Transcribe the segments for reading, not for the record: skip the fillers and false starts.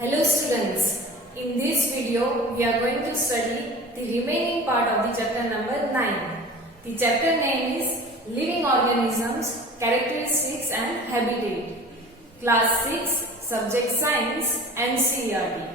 Hello students, in this video we are going to study the remaining part of the chapter number 9. The chapter name is Living Organisms, Characteristics and Habitat. Class 6, Subject Science, NCERT.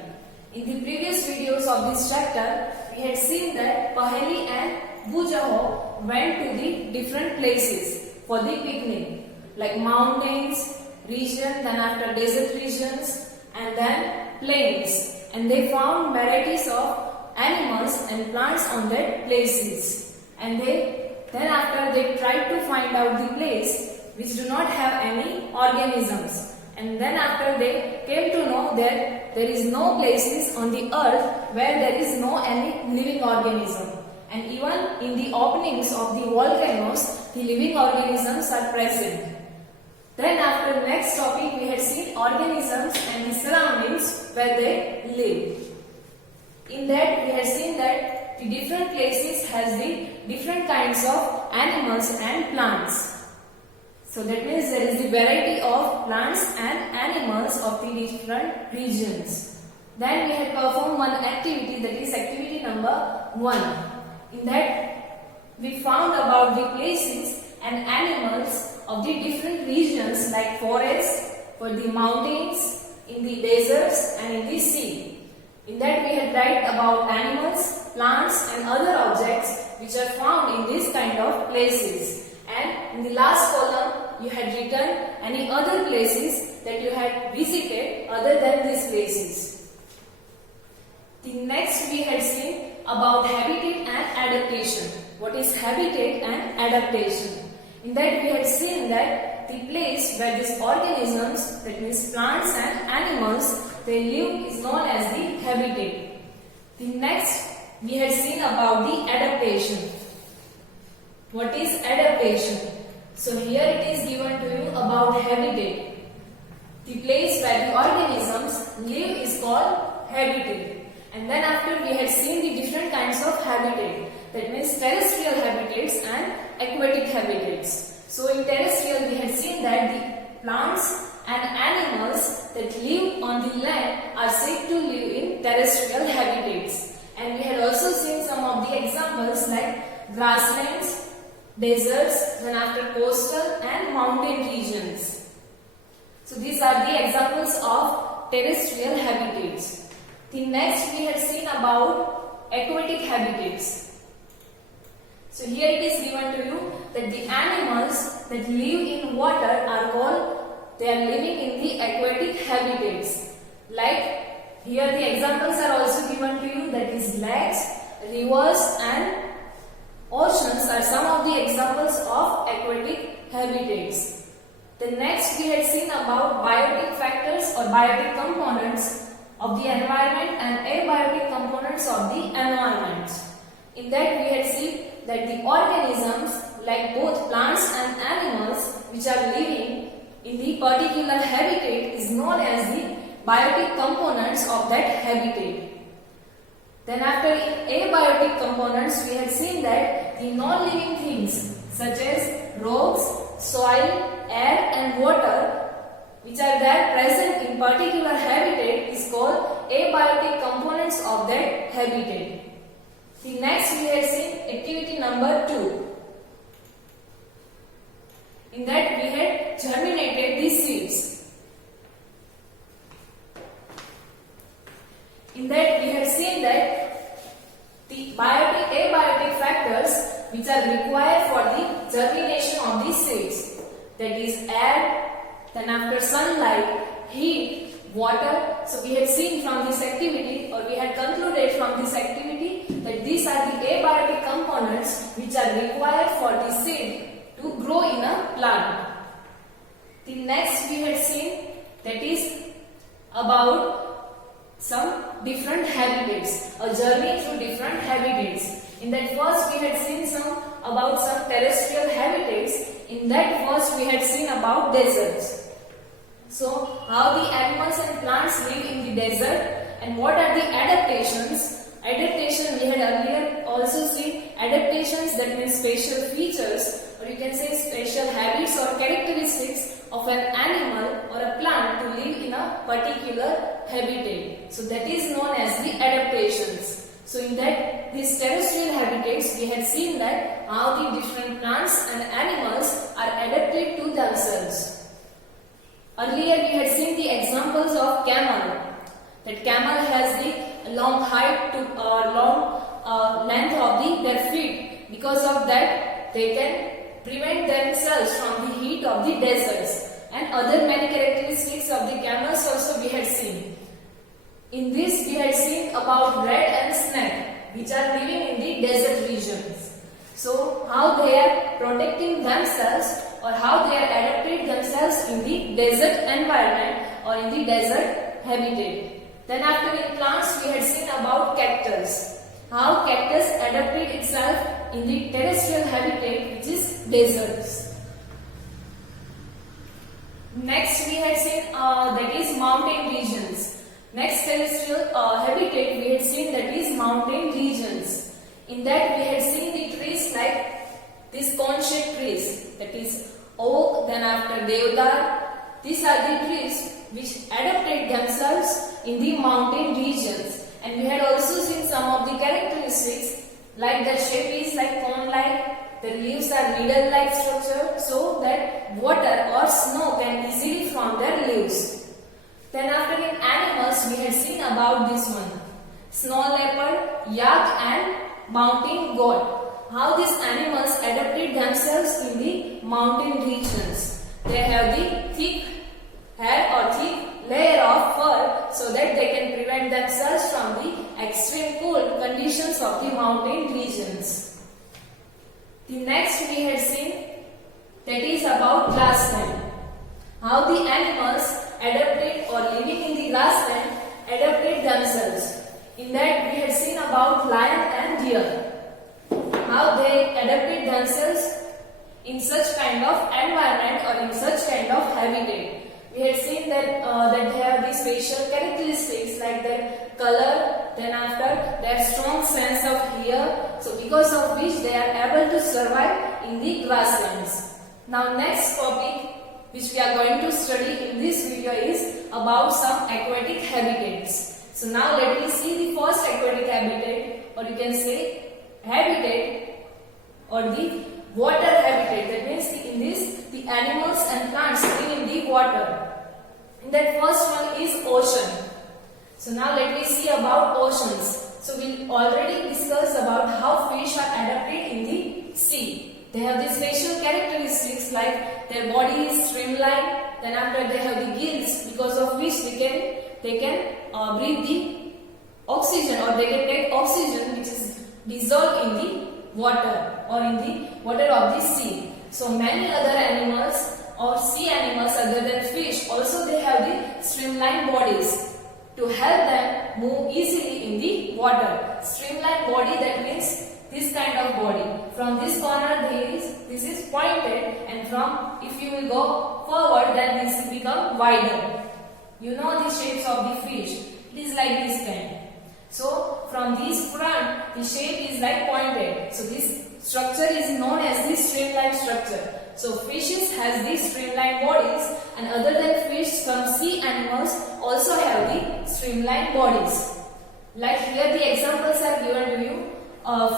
In the previous videos of this chapter, we had seen that Paheli and Bujaho went to the different places for the picnic, like mountains, region, then after desert regions, and then plains, and they found varieties of animals and plants on that places, and then after they tried to find out the place which do not have any organisms, and then after they came to know that there is no places on the earth where there is no any living organism, and even in the openings of the volcanoes the living organisms are present. Then after next topic we had seen organisms and the surroundings where they live. In that we had seen that the different places has the different kinds of animals and plants. So that means there is the variety of plants and animals of the different regions. Then we had performed one activity, that is activity number 1. In that we found about the places and animals of the different regions like forests, for the mountains, in the deserts and in the sea. In that we had write about animals, plants and other objects which are found in these kind of places. And in the last column you had written any other places that you had visited other than these places. The next we had seen about habitat and adaptation. What is habitat and adaptation? In that we had seen that the place where these organisms, that means plants and animals, they live is known as the habitat. The next we had seen about the adaptation. What is adaptation? So here it is given to you about habitat. The place where the organisms live is called habitat. And then after we had seen the different kinds of habitat. That means terrestrial habitats and aquatic habitats. So in terrestrial we had seen that the plants and animals that live on the land are said to live in terrestrial habitats. And we had also seen some of the examples like grasslands, deserts, then after coastal and mountain regions. So these are the examples of terrestrial habitats. The next we had seen about aquatic habitats. So here it is given to you that the animals that live in water are called, they are living in the aquatic habitats. Like here the examples are also given to you, that is lakes, rivers and oceans are some of the examples of aquatic habitats. The next we had seen about biotic factors or biotic components of the environment and abiotic components of the environment. In that we had seen that the organisms like both plants and animals which are living in the particular habitat is known as the biotic components of that habitat. Then after abiotic components we had seen that the non-living things such as rocks, soil, air and water which are there present in particular habitat is called abiotic components of that habitat. The next we had seen activity number 2. In that we had germinated the seeds. In that we had seen that the biotic, abiotic factors which are required for the germination of these seeds, that is air, then after sunlight, heat, water. So we had seen from this activity, or we had concluded from this activity, that these are the abiotic components which are required for the seed to grow in a plant. The next we had seen, that is about some different habitats, a journey through different habitats. In that first we had seen about some terrestrial habitats. In that first we had seen about deserts. So how the animals and plants live in the desert and what are the adaptations. Adaptation we had earlier also seen adaptations, that means special features, or you can say special habits or characteristics of an animal or a plant to live in a particular habitat. So that is known as the adaptations. So in that these terrestrial habitats, we had seen that how the different plants and animals are adapted to themselves. Earlier we had seen the examples of camel. That camel has the long height to long length of their feet. Because of that, they can prevent themselves from the heat of the deserts. And other many characteristics of the camels also we had seen. In this we had seen about rat and snake, which are living in the desert regions. So how they are protecting themselves or how they are adapted themselves in the desert environment or in the desert habitat. Then after in plants we had seen about cactus. How cactus adapted itself in the terrestrial habitat, which is deserts. Next we had seen that is mountain regions. Next terrestrial habitat we had seen that is mountain regions. In that we had seen the trees like these cone-shaped trees, that is oak, then after deodar. These are the trees which adapted themselves in the mountain regions. And we had also seen some of the characteristics like the shape is like cone-like, the leaves are needle-like structure so that water or snow can easily form their leaves. Then after in animals we had seen about this one, snow leopard, yak and mountain goat. How these animals adapted themselves in the mountain regions. They have the thick hair or thick layer of fur so that they can prevent themselves from the extreme cold conditions of the mountain regions. The next we had seen that is about grassland. How the animals adapted or living in the grassland adapted themselves. In that we had seen about lion and deer. How they adapted themselves in such kind of environment or in such kind of habitat. We had seen that they have these facial characteristics like their color, then after their strong sense of hear. So because of which they are able to survive in the grasslands. Now next topic which we are going to study in this video is about some aquatic habitats. So now let me see the first aquatic habitat, or you can say habitat or the water habitat. That means in this the animals and plants live in the water. And that first one is ocean. So now let me see about oceans. So we already discussed about how fish are adapted in the sea. They have these facial characteristics like their body is streamlined. Then after they have the gills, because of which they can breathe the oxygen, or they can take oxygen which is dissolved in the water or in the water of the sea. So many other animals or sea animals other than fish also they have the streamlined bodies to help them move easily in the water. Streamlined body, that means this kind of body. From this corner this is pointed, and from if you will go forward then this will become wider. You know the shapes of the fish. It is like this kind. So from this front the shape is like pointed. So this structure is known as the streamlined structure. So fishes has these streamlined bodies, and other than fish some sea animals also have the streamlined bodies. Like here the examples are given to you.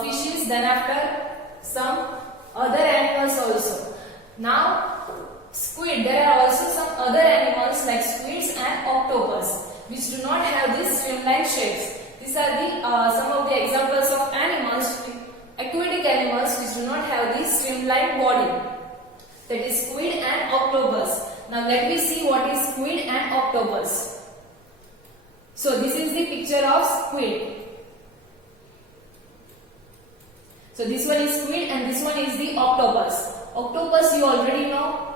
Fishes, then after some other animals also. Now squid, there are also some other animals like squids and octopus which do not have these streamlined shapes. These are the some of the examples of animals, aquatic animals which do not have this streamlined body. That is squid and octopus. Now let me see what is squid and octopus. So this is the picture of squid. So this one is squid and this one is the octopus. Octopus you already know.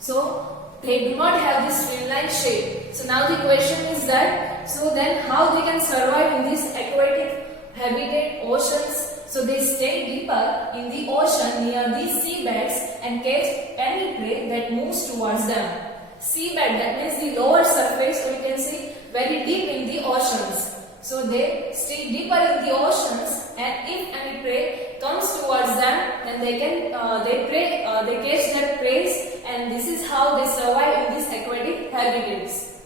So they do not have this streamlined shape. So now the question is that, so then how they can survive in this aquatic habitat, oceans? So they stay deeper in the ocean near the seabeds and catch any prey that moves towards them. Seabed, that means the lower surface, or you can say very deep in the oceans. So they stay deeper in the oceans, and if any prey comes towards them, then they catch their prey, and this is how they survive in these aquatic habitats.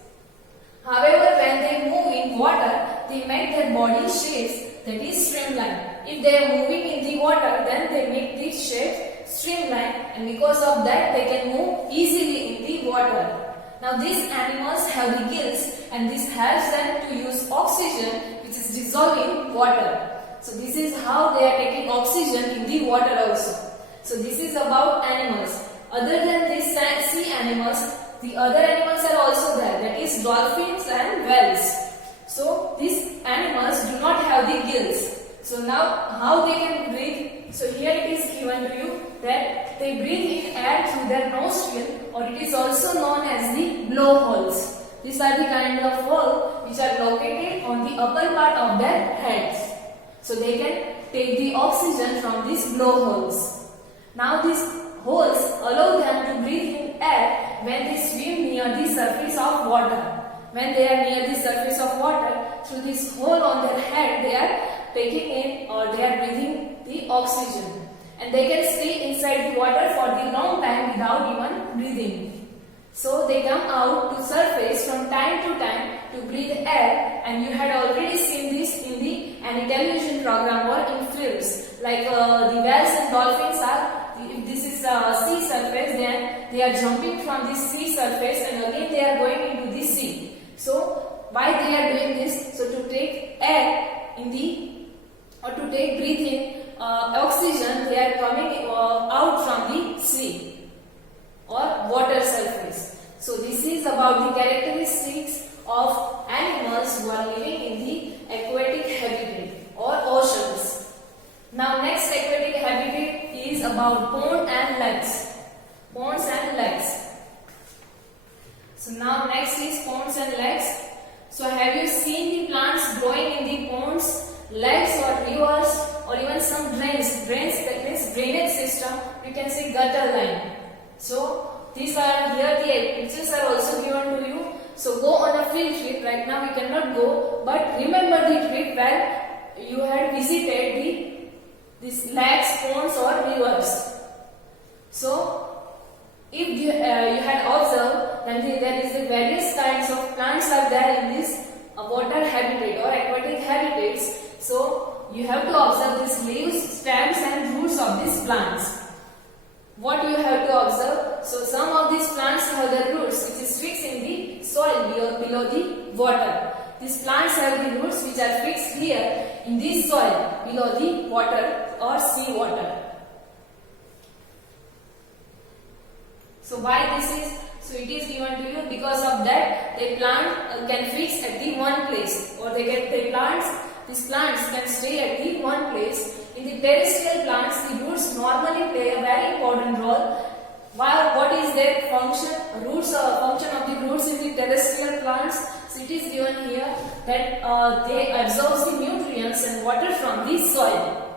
they make their body shapes, that is streamline. If they are moving in the water, then they make these shapes streamline, and because of that they can move easily in the water. Now these animals have the gills, and this helps them to use oxygen which is dissolved in water. So this is how they are taking oxygen in the water also. So this is about animals. Other than these sea animals, the other animals are also there, that is dolphins and whales. So these animals do not have the gills. So now how they can breathe? So here it is given to you that they breathe in air through their nostril, or it is also known as the blowholes. These are the kind of holes which are located on the upper part of their heads. So they can take the oxygen from these blowholes. Now these holes allow them to breathe in air when they swim near the surface of water. When they are near the surface of water, through this hole on their head they are taking in, or they are breathing the oxygen. And they can stay inside the water for the long time without even breathing. So they come out to surface from time to time to breathe air, and you had already seen this in any television program or in films. Like the whales and dolphins are, if this is sea surface, then they are jumping from this sea surface and again they are going into the sea. So why they are doing this? So to take air in the, or to take breathe in oxygen, they are coming out from the sea or water surface. So this is about the characteristics of animals who are living in the aquatic habitat or oceans. Now next aquatic habitat is about pond and lakes. Ponds and lakes. So now next is ponds and lakes. So have you seen the plants growing in the ponds, lakes or rivers, or even some drains? Drains, that means drainage system, you can say gutter line. So these are here, the pictures are also given to you. So go on a field trip. Right now we cannot go, but remember the trip where you had visited these lakes, ponds or rivers. So if you had observed, then there is the various kinds of plants are there in this water habitat or aquatic habitats. So you have to observe these leaves, stems and roots of these plants. What you have to observe? So some of these plants have their roots which is fixed in the soil below the water. These plants have the roots which are fixed here in the soil below the water or sea water. So why this is? So it is given to you because of that the plant can fix at the one place, or these plants can stay at the one place. In the terrestrial plants, the roots normally play a very important role. What is their function? Function of the roots in the terrestrial plants. So it is given here that they absorb the nutrients and water from the soil.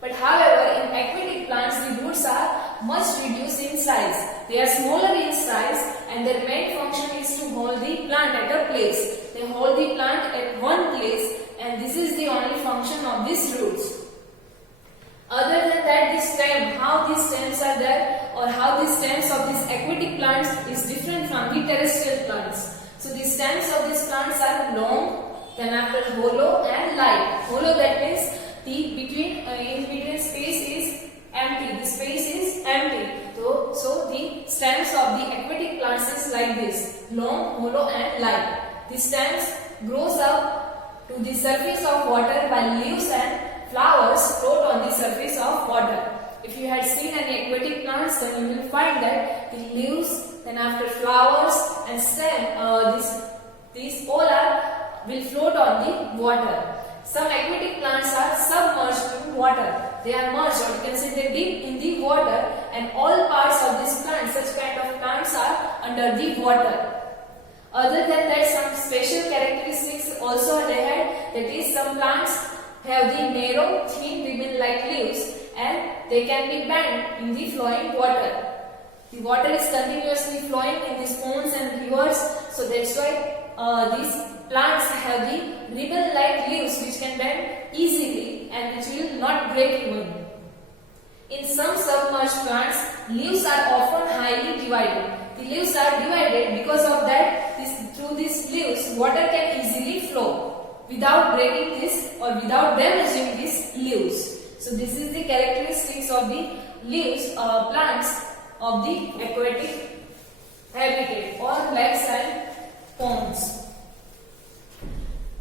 But however, in aquatic plants, the roots are much reduced in size. They are smaller in size, and their main function is to hold the plant at a place. They hold the plant at one place, and this is the only function of these roots. Other than that, the stem, how these stems are there, or how the stems of these aquatic plants is different from the terrestrial plants. So the stems of these plants are long, then after hollow and light. Hollow, that means in between space is empty. The space is empty. So the stems of the aquatic plants is like this: long, hollow and light. The stems grows up to the surface of water while leaves and flowers float on the surface of water. If you had seen any aquatic plants, then you will find that the leaves, then after flowers and stem, these all will float on the water. Some aquatic plants are submerged in water. They are merged, or you can say they dip in the water, and all parts of this plant, such kind of plants, are under the water. Other than that, some special characteristics also they had. That is, some plants have the narrow, thin ribbon-like leaves, and they can be bent in the flowing water. The water is continuously flowing in these ponds and rivers, so that's why these plants have the ribbon-like leaves which can bend easily and which will not break even. In some submerged plants, leaves are often highly divided. The leaves are divided because of that through these leaves water can easily flow without breaking this or without damaging these leaves. So this is the characteristics of the leaves or plants of the aquatic habitat or lakes and ponds.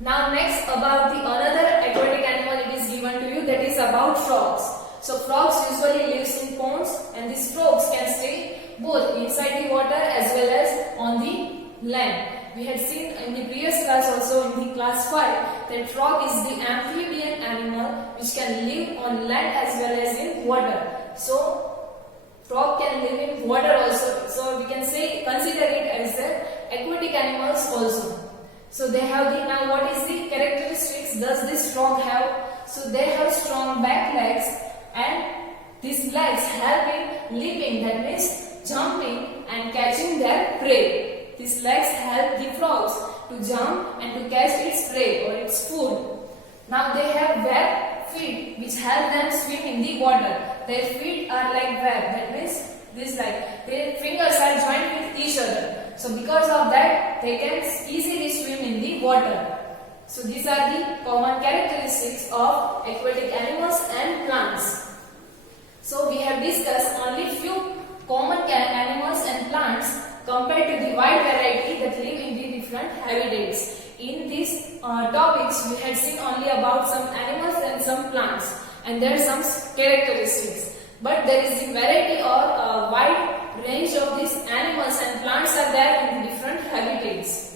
Now next about the another aquatic animal it is given to you, that is about frogs. So frogs usually lives in ponds, and these frogs can stay both inside the water as well as on the land. We had seen in the previous class also in the class 5 that frog is the amphibian animal which can live on land as well as in water. So frog can live in water also. So we can say consider it as the aquatic animals also. So they have the, now what is the characteristics does this frog have? So they have strong back legs, and these legs help in leaping, that means jumping and catching their prey. These legs help the frogs to jump and to catch its prey or its food. Now they have webbed feet which help them swim in the water. Their feet are like web, that means this like their fingers are joined with each other. So because of that they can easily swim in the water. So these are the common characteristics of aquatic animals and plants. So we have discussed only few common animals and plants compared to the wide variety that live in the different habitats. In these topics we had seen only about some animals and some plants, and there are some characteristics. But there is a variety or wide range of these animals and plants are there in the different habitats.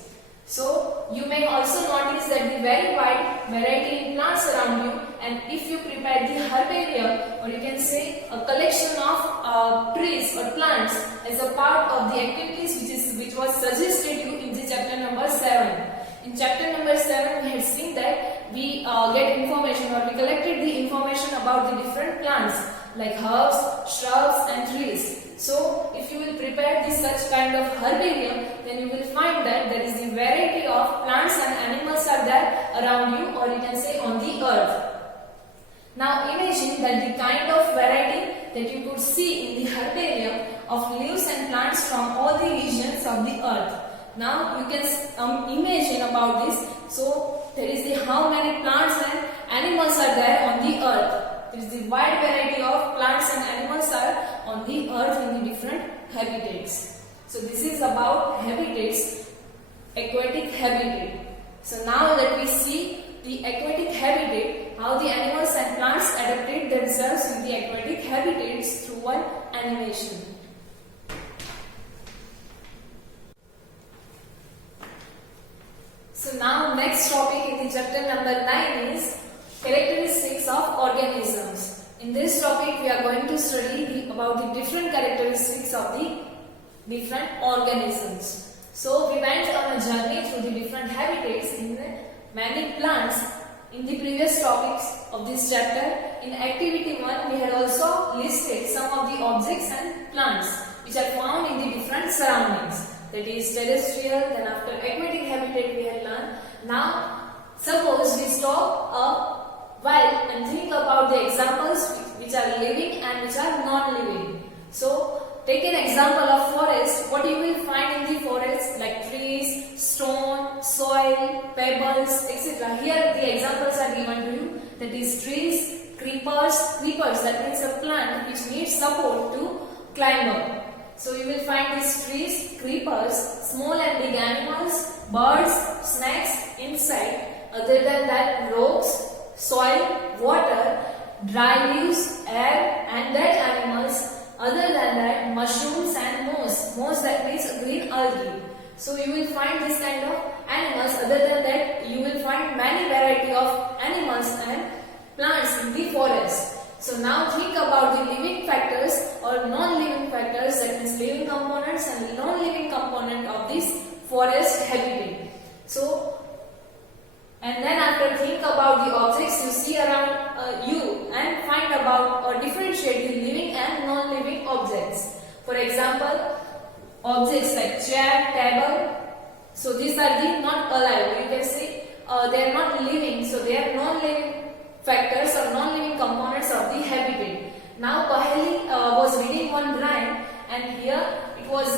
So you may also notice that the very wide variety in plants around you, and if you prepare the herbarium, or you can say a collection of trees or plants as a part of the activities which was suggested you in the chapter number 7. In chapter number 7 we had seen that we get information or we collected the information about the different plants like herbs, shrubs and trees. So if you will prepare this such kind of herbarium, then you will find that there is a variety of plants and animals are there around you, or you can say on the earth. Now imagine that the kind of variety that you could see in the herbarium of leaves and plants from all the regions of the earth. Now you can imagine about this. So there is the how many plants and animals are there on the earth. There is the wide variety of plants and animals are on the earth in the different habitats. So this is about habitats, aquatic habitat. So now that we see the aquatic habitat, how the animals and plants adapted themselves with the aquatic habitats through one animation. So now next topic in the chapter number 9 is characteristics of organisms. In this topic we are going to study about the different characteristics of the different organisms. So we went on a journey through the different habitats in many plants in the previous topics of this chapter. In activity 1 we had also listed some of the objects and plants which are found in the different surroundings. That is terrestrial, then after aquatic habitat we had learned. Now suppose we stop a while and think about the examples which are living and which are non-living. So take an example of forest. What you will find in the forest like trees, stone, soil, pebbles, etc. Here the examples are given to you. That is trees, creepers. Creepers, that means a plant which needs support to climb up. So you will find these trees, creepers, small and big animals, birds, snakes, insect. Other than that, rocks, soil, water, dry leaves, air and dead animals. Other than that, mushrooms and moss. Moss, that means green algae. So you will find this kind of animals. Other than that, you will find many variety of animals and plants in the forest. So now think about the living factors or non-living factors, that means living components and non-living component of this forest habitat. So and then after think about the objects you see around you and find about or differentiate the living and non-living objects. For example, objects like chair, table. So these are the not alive. You can say they are not living. So they are non-living factors or non-living components of the habitat. Now Paheli was reading one rhyme, and here it was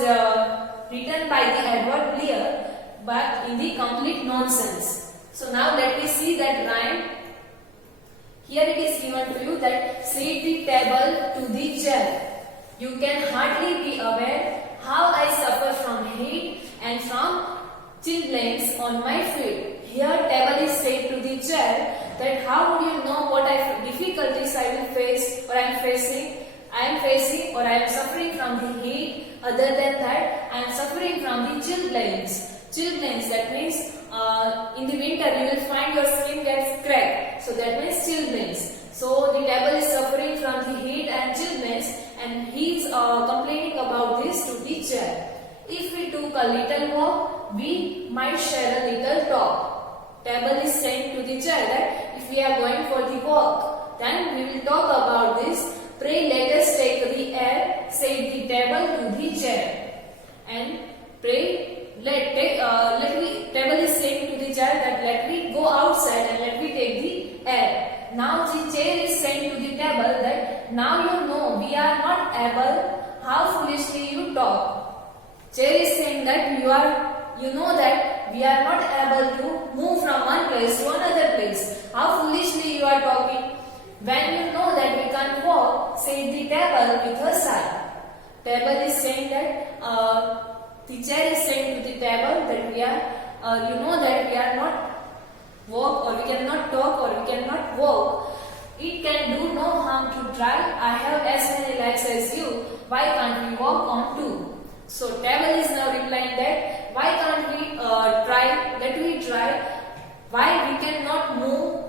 written by the Edward Lear, but in the complete nonsense. So now let me see that rhyme. Here it is given to you that set the table to the chair. You can hardly be aware how I suffer from heat and from chilblains on my feet. Here table is set to the chair, that how would you know what difficulties I will face or I am facing or I am suffering from the heat. Other than that, I am suffering from the chilblains. Chilblains, that means in the winter you will find your skin gets cracked. So that means chilblains. So the table is suffering from the heat and chilblains, and he is complaining about this to the chair. If we took a little walk, we might share a little talk. Table is saying to the chair that if we are going for the walk, then we will talk about this. Pray let us take the air, said the table to the chair. And pray table is saying to the chair that let me go outside and let me take the air. Now the chair is saying to the table that now you know we are not able, how foolishly you talk. Chair is saying that you know that we are not able to move from one place to another place. How foolishly you are talking. When you know that we can't walk, said the table with a sigh. Table is saying that the chair is saying to the table that we are, you know that we are not walk or we cannot talk or we cannot walk. It can do no harm to try. I have as many legs as you. Why can't we walk on two? So table is now replying that why can't we try? Let me try. Why we cannot move?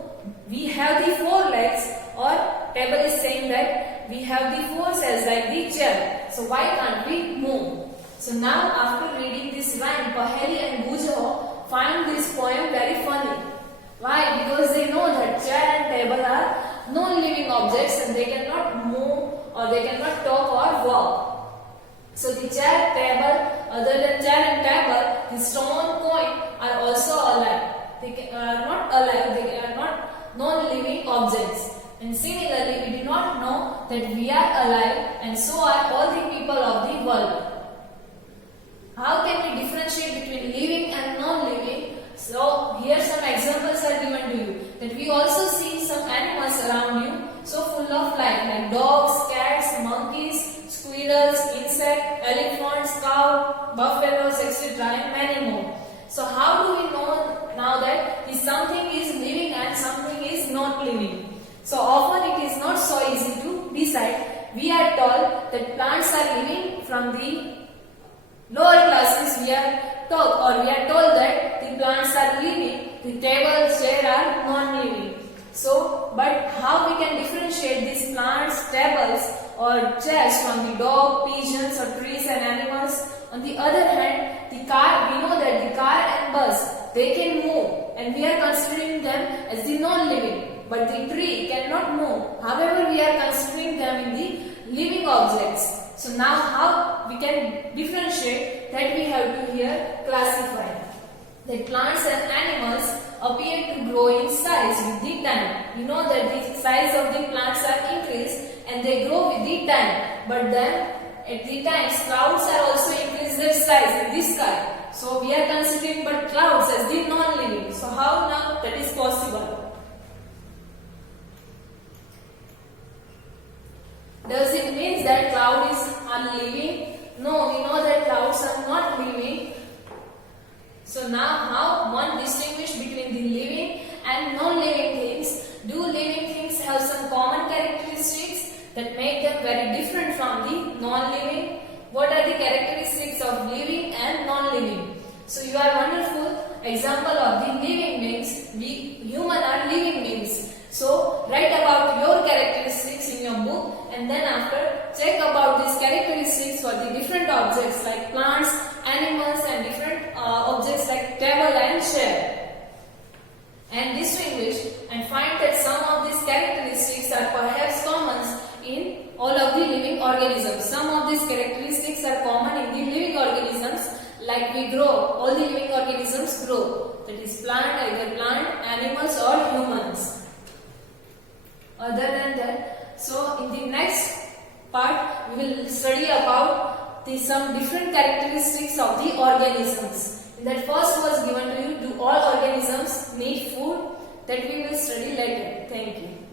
We have the four legs. Or table is saying that we have the four cells like the chair. So why can't we move? So now after reading this rhyme, Paheli and Bujho find this poem very funny. Why? Because they know that chair and table are non-living objects and they cannot move or they cannot talk or walk. So the chair, table, other than chair and table, the stone, coin are also alive. They are not alive, they are not non-living objects. And similarly, we do not know that we are alive and so are all the people of the world. How can we differentiate between living and non-living? So here some examples are given to you. That we also see some animals around you so full of life like dogs, cats, monkeys, squirrels, insects, elephants, cow, buffaloes, etc. and many more. So how do we know now that something is living and something is not living? So often it is not so easy to decide. We are told that plants are living from the lower classes. We are told that the plants are living, the table, chair are non-living. So, but how we can differentiate these plants, tables or chairs from the dog, pigeons or trees and animals? On the other hand, the car, we know that the car and bus, they can move and we are considering them as the non-living. But the tree cannot move. However, we are considering them in the living objects. So now how we can differentiate, that we have to here classify. That plants and animals appear to grow in size with the time. You know that the size of the plants are increased and they grow with the time. But then at the times clouds are also increased their size in the sky. So we are considering but clouds as the non-living. So how now that is possible? Does it mean that cloud is unliving? No, we know that clouds are not living. So now how one distinguish between the living and non-living things? Do living things have some common characteristics that make them very different from the non-living? What are the characteristics of living and non-living? So you are wonderful example of the living beings. We human are living beings. So write about your characteristics in your book and then after check about these characteristics for the different objects like plants, animals and different objects like table and chair. And distinguish and find that some of these characteristics are perhaps common in all of the living organisms. Some of these characteristics are common in the living organisms like we grow, all the living organisms grow. That is either plant, animals or humans. Other than that, so in the next part we will study about some different characteristics of the organisms. In that first was given to you, do all organisms animals need food that we will study later. Thank you.